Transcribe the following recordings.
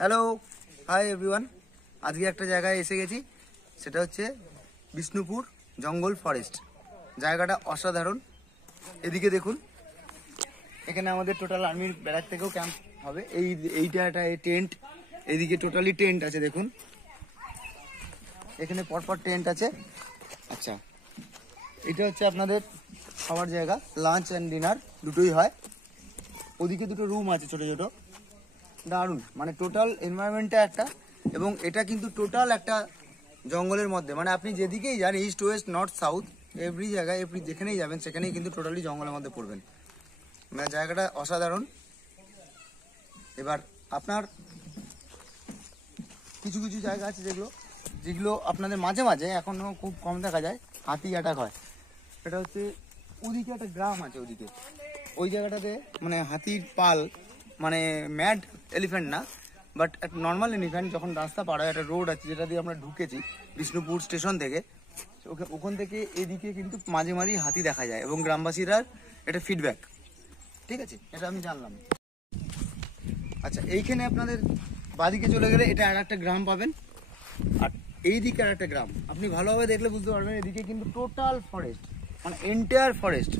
Hello, hi everyone. আজকে একটা জায়গায় এসে গেছি, সেটা হচ্ছে বিষ্ণুপুর জঙ্গল ফরেস্ট। জায়গাটা অসাধারণ। এদিকে দেখুন, এখানে আমাদের টোটাল আর্মির ব্যারাক থেকেও ক্যাম্প হবে। এইটা একটা টেন্ট, এদিকে টোটালি টেন্ট আছে। দেখুন এখানে পরপর টেন্ট আছে। আচ্ছা, এটা হচ্ছে আপনাদের খাওয়ার জায়গা, লাঞ্চ অ্যান্ড ডিনার দুটোই হয়। ওদিকে দুটো রুম আছে ছোট ছোট, দারুণ। মানে টোটাল এনভায়রনমেন্টটা একটা, এবং এটা কিন্তু টোটাল একটা জঙ্গলের মধ্যে। মানে আপনি যেদিকেই যান, east West north south, every জায়গায় আপনি যেখানেই যাবেন সেখানেই কিন্তু টোটালি জঙ্গলের মধ্যে পড়বেন। মানে জায়গাটা অসাধারণ। এবার আপনার কিছু কিছু জায়গা আছে যেগুলো আপনাদের মাঝে মাঝে এখনো খুব কম দেখা যায়, হাতি অ্যাটাক হয়। সেটা হচ্ছে ওদিকে একটা গ্রাম আছে, ওদিকে ওই জায়গাটাতে মানে হাতির পাল, মানে ম্যাড এলিফ্যান্ট না, বাট একটা নর্মাল এলিফ্যান্ট যখন রাস্তা পার হয়, একটা রোড আছে যেটা দিয়ে আমরা ঢুকেছি বিষ্ণুপুর স্টেশন থেকে, ওখান থেকে এদিকে কিন্তু মাঝে মাঝেই হাতি দেখা যায়, এবং গ্রামবাসীরা এটা ফিডব্যাক। ঠিক আছে, এটা আমি জানলাম। আচ্ছা, এইখানে আপনাদের বাদিকে চলে গেলে এটা আর একটা গ্রাম পাবেন, আর এইদিকে আর একটা গ্রাম। আপনি ভালোভাবে দেখলে বুঝতে পারবেন, এদিকে কিন্তু টোটাল ফরেস্ট, মানে এন্টায়ার ফরেস্ট।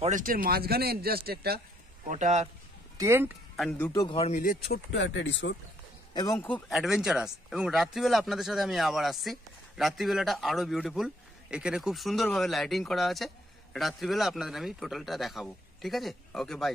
ফরেস্টের মাঝখানে জাস্ট একটা কটা টেন্ট অ্যান্ড দুটো ঘর মিলিয়ে ছোট্ট একটা রিসোর্ট, এবং খুব অ্যাডভেঞ্চারাস। এবং রাত্রিবেলা আপনাদের সাথে আমি আবার আসছি, রাত্রিবেলাটা আরও বিউটিফুল। এখানে খুব সুন্দরভাবে লাইটিং করা আছে। রাত্রিবেলা আপনাদের আমি টোটালটা দেখাবো। ঠিক আছে, ওকে, বাই।